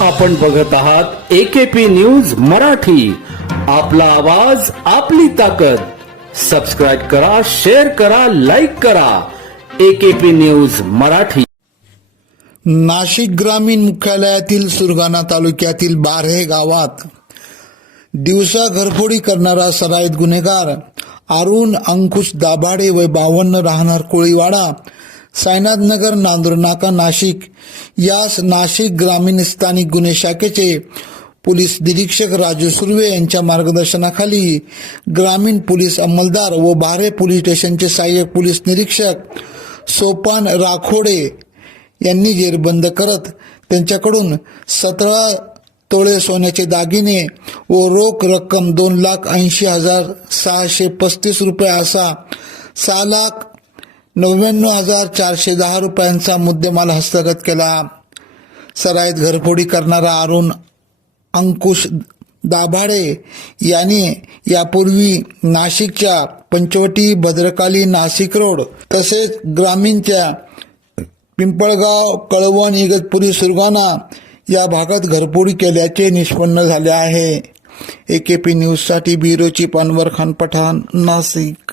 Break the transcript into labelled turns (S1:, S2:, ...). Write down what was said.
S1: आपण बघत आहात एकेपी न्यूज मराठी. आपला आवाज आपली ताकद. सबस्क्राईब करा शेअर करा लाईक करा. AKP news Marathi.
S2: नाशिक ग्रामीण मुख्यालयातील सुरगाणा तालुक्यातील बारहे गावात दिवसा घरफोडी करणारा सराईत गुन्हेगार अरुण अंकुश दाभाडे वय बावन्न राहणार कोळीवाडा सायनाथ नगर नांदूर नाका नाशिक यास नाशिक ग्रामीण स्थानिक गुन्हे शाखेचे पोलीस निरीक्षक राजू सुर्वे यांच्या मार्गदर्शनाखाली ग्रामीण पोलीस अंमलदार व बारे पोलीस स्टेशनचे सहाय्यक पोलीस निरीक्षक सोपान राखोडे यांनी जेरबंद करत त्यांच्याकडून सतरा तोळे सोन्याचे दागिने व रोख रक्कम दोन लाख ऐंशी हजार सहाशे पस्तीस रुपये असा सहा लाख नव्याण्णव हजार चारशे दहा रुपयांचा मुद्देमाल हस्तगत केला. सराईत घरफोडी करणारा अरुण अंकुश दाभाडे यांनी यापूर्वी नाशिकच्या पंचवटी भद्रकाली नाशिक रोड तसेच ग्रामीणच्या पिंपळगाव कळवण इगतपुरी सुरगाणा या भागात घरपोडी केल्याचे निष्पन्न झाले आहे. एकेपी न्यूजसाठी ब्युरोची पानवर खान पठाण नाशिक.